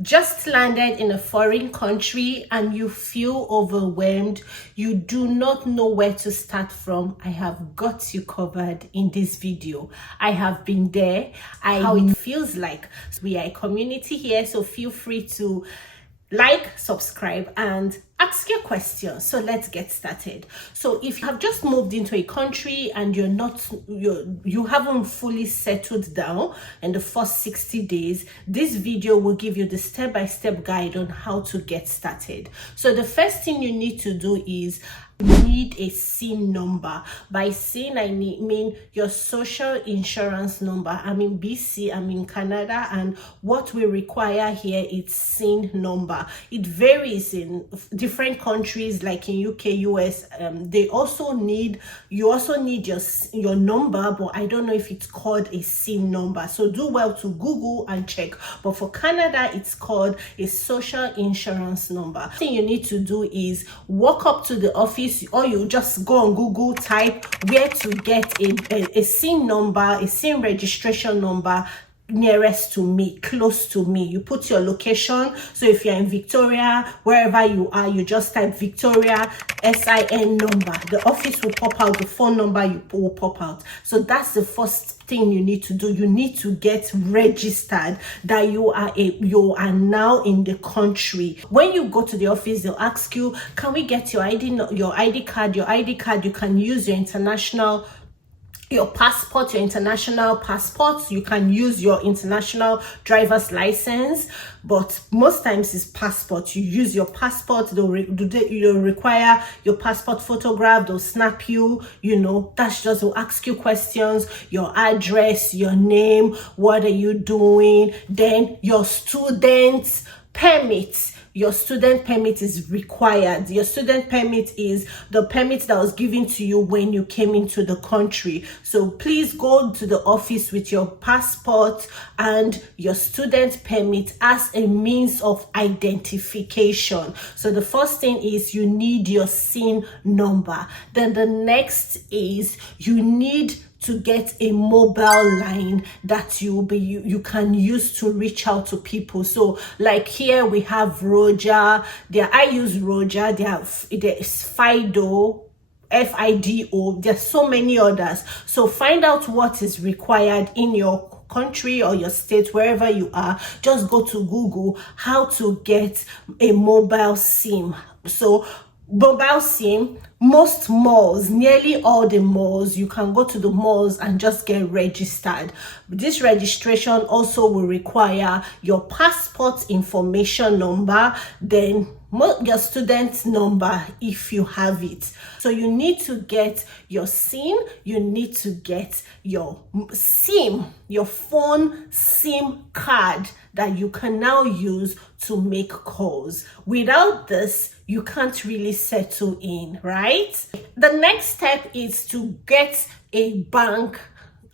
Just landed in a foreign country and you feel overwhelmed, you do not know where to start from, I have got you covered in this video. I have been there. How it feels like. We are a community here, so feel free to like, subscribe, and ask your questions. So let's get started. So if you have just moved into a country and you haven't fully settled down in the first 60 days, this video will give you the step-by-step guide on how to get started. So the first thing you need to do is need a SIN number. By SIN, I mean your social insurance number. I'm in BC, I'm in Canada, and what we require here is SIN number. It varies in different countries, like in UK, US. You also need your number, but I don't know if it's called a SIN number. So do well to Google and check. But for Canada, it's called a social insurance number. The thing you need to do is walk up to the office, or you just go on Google, type where to get a SIN number, a SIN registration number nearest to me, close to me. You put your location. So if you're in Victoria, wherever you are, you just type Victoria SIN number. The office will pop out, the phone number will pop out. So that's the first thing you need to do. You need to get registered that you are now in the country. When you go to the office, they'll ask you, can we get your ID card? Your ID card, you can use your passport, your international passport. You can use your international driver's license, but most times it's passport. You use your passport. They'll require your passport photograph. They'll snap you, that's just, they'll ask you questions, your address, your name, what are you doing, then your student permit. Your student permit is required. Your student permit is the permit that was given to you when you came into the country. So please go to the office with your passport and your student permit as a means of identification. So the first thing is you need your SIN number. Then the next is you need to get a mobile line that you can use to reach out to people. So like here we have Roger. I use Roger. There's Fido, FIDO. There's so many others. So find out what is required in your country or your state, wherever you are. Just go to Google how to get a mobile SIM. So mobile SIM, most malls, nearly all the malls, you can go to the malls and just get registered. This registration also will require your passport information number, then your student number if you have it. So you need to get your SIM, you need to get your SIM, your phone SIM card that you can now use to make calls. Without this, you can't really settle in, right? The next step is to get a bank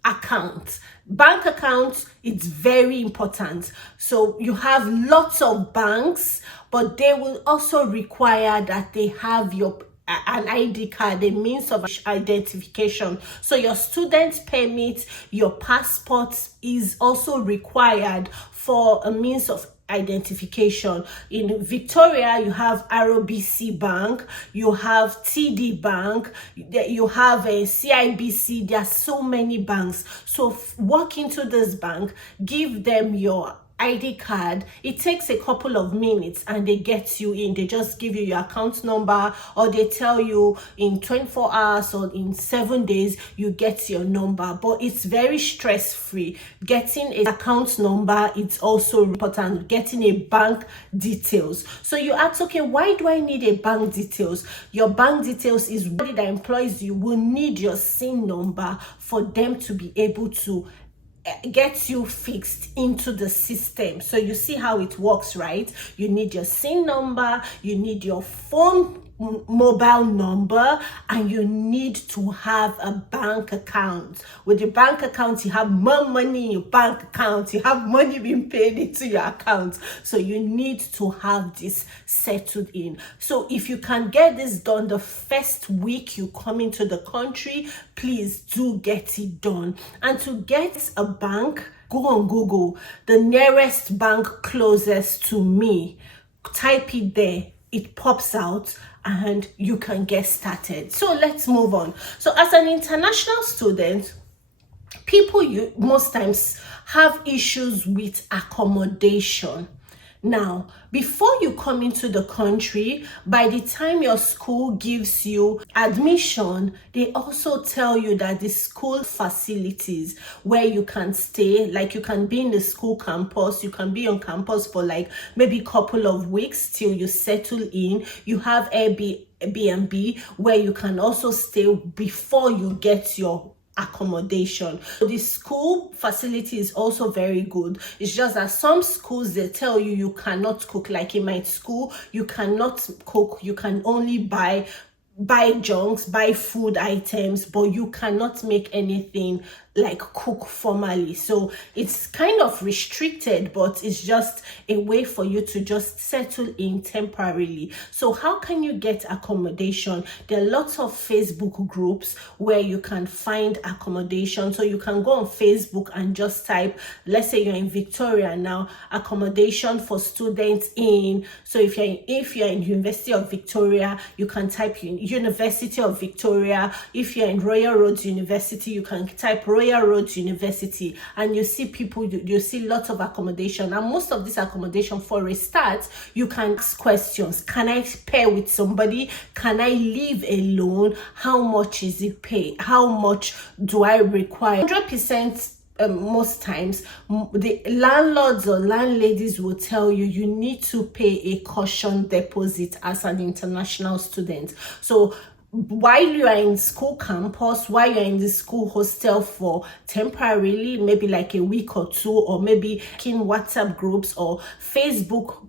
account. Bank account is very important. So you have lots of banks, but they will also require that they have an ID card, a means of identification. So your student permit, your passport is also required for a means of identification. In Victoria, you have ROBC Bank, you have TD Bank, you have a CIBC. There are so many banks. So walk into this bank, give them your ID card. It takes a couple of minutes and they get you in. They just give you your account number, or they tell you in 24 hours or in 7 days you get your number. But it's very stress-free. Getting an account number, it's also important. Getting a bank details. So you ask, okay, why do I need a bank details? Your bank details is what that employs you will need your SIN number for them to be able to get you fixed into the system. So you see how it works, right? You need your SIN number, you need your phone mobile number, and you need to have a bank account. With your bank account, you have more money in your bank account, you have money being paid into your account. So you need to have this settled in. So if you can get this done the first week you come into the country, please do get it done. And to get a bank Go on Google, the nearest bank closest to me, type it there, it pops out and you can get started. So let's move on. So as an international student, people most times have issues with accommodation. Now, before you come into the country, by the time your school gives you admission, they also tell you that the school facilities where you can stay, like you can be in the school campus, you can be on campus for like maybe a couple of weeks till you settle in. You have Airbnb where you can also stay before you get your accommodation. So the school facility is also very good. It's just that some schools, they tell you cannot cook. Like in my school, you cannot cook, you can only buy junks, buy food items, but you cannot make anything like cook formally. So it's kind of restricted, but it's just a way for you to just settle in temporarily. So how can you get accommodation? There are lots of Facebook groups where you can find accommodation. So you can go on Facebook and just type, let's say you're in Victoria now, accommodation for students in. So if you're in University of Victoria, you can type University of Victoria. If you're in Royal Roads University, you can type Royal Roads University, and you see people, you see lots of accommodation. And most of this accommodation, for a start, you can ask questions. Can I pair with somebody? Can I live alone? How much is it pay? How much do I require? 100%. Most times the landlords or landladies will tell you need to pay a caution deposit as an international student. So while you are in school campus, while you're in the school hostel for temporarily, maybe like a week or two, or maybe in WhatsApp groups or Facebook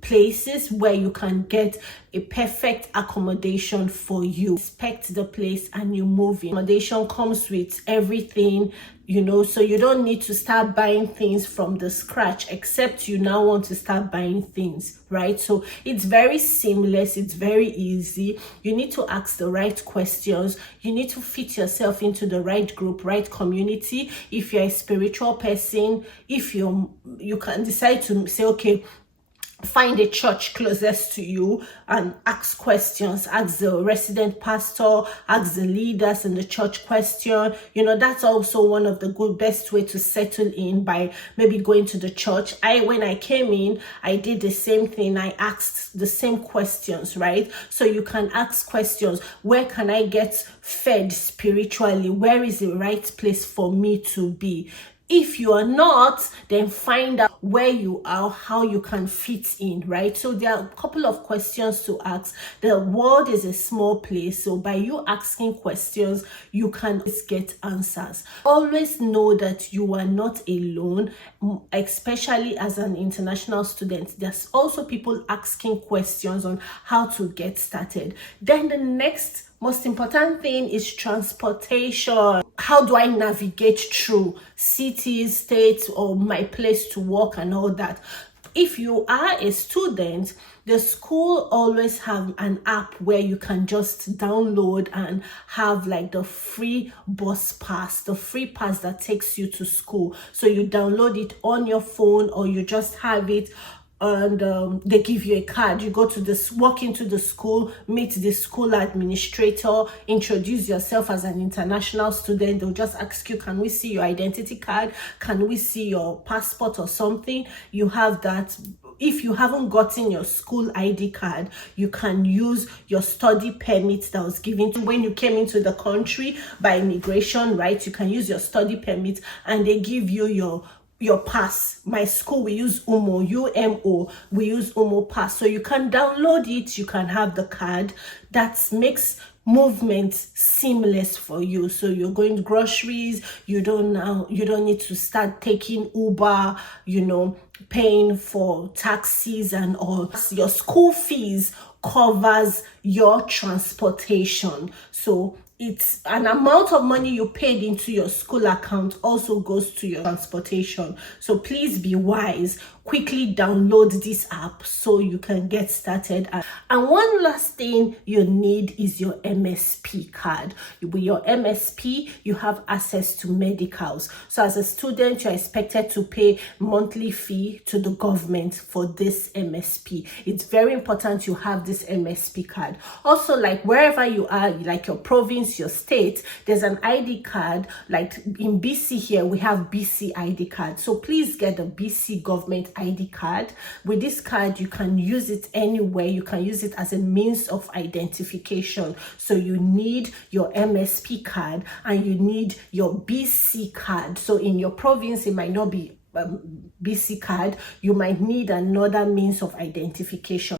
places where you can get a perfect accommodation for you, inspect the place and you move in. Accommodation comes with everything, so you don't need to start buying things from the scratch, except you now want to start buying things, right? So it's very seamless, it's very easy. You need to ask the right questions, you need to fit yourself into the right group, right community. If you're a spiritual person, if you can decide to say, okay, find a church closest to you and ask questions, ask the resident pastor, ask the leaders in the church question. That's also one of the best way to settle in, by maybe going to the church. When I came in, I did the same thing. I asked the same questions, right? So you can ask questions. Where can I get fed spiritually? Where is the right place for me to be? If you are not, then find out where you are, how you can fit in, right? So there are a couple of questions to ask. The world is a small place, so by you asking questions, you can get answers. Always know that you are not alone, especially as an international student. There's also people asking questions on how to get started. Then the next most important thing is transportation. How do I navigate through cities, states, or my place to work and all that? If you are a student, the school always have an app where you can just download and have like the free bus pass, the free pass that takes you to school. So you download it on your phone, or you just have it and they give you a card. You go to walk into the school, meet the school administrator, introduce yourself as an international student. They'll just ask you, can we see your identity card? Can we see your passport or something? You have that. If you haven't gotten your school ID card, you can use your study permit that was given to when you came into the country by immigration, right? You can use your study permit and they give you your pass. My school, we use UMO, UMO, we use UMO pass. So you can download it, you can have the card. That makes movement seamless for you. So you're going to groceries, you don't need to start taking Uber, paying for taxis and all. Your school fees covers your transportation. So it's an amount of money you paid into your school account also goes to your transportation. So please be wise quickly download this app so you can get started. And one last thing you need is your MSP card. With your MSP, you have access to medicals. So as a student, you're expected to pay monthly fee to the government for this MSP. It's very important you have this MSP card. Also, like wherever you are, like your province, your state, there's an ID card. Like in BC here, we have BC ID card. So please get the BC government ID card. With this card, you can use it anywhere. You can use it as a means of identification. So you need your MSP card and you need your BC card. So in your province, it might not be BC card. You might need another means of identification.